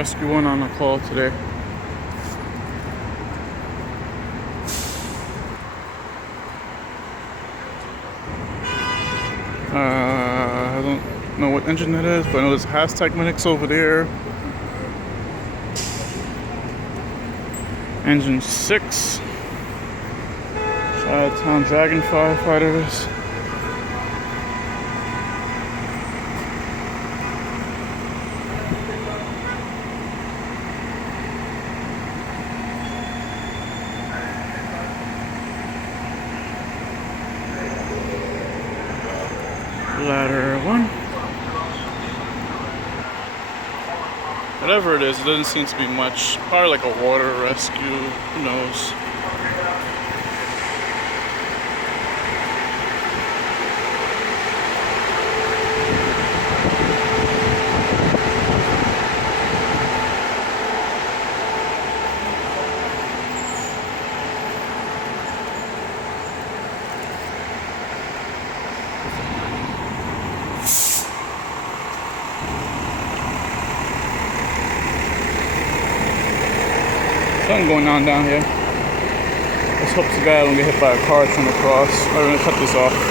Rescue 1 on a call today. I don't know what engine it is, but I know there's Hashtag Minix over there. Engine 6. Town Dragon firefighters. Ladder 1. Whatever it is, it doesn't seem to be much. Probably like a water rescue, who knows. Something going on down here. Let's hope the guy don't get hit by a car trying to cross. I'm gonna cut this off.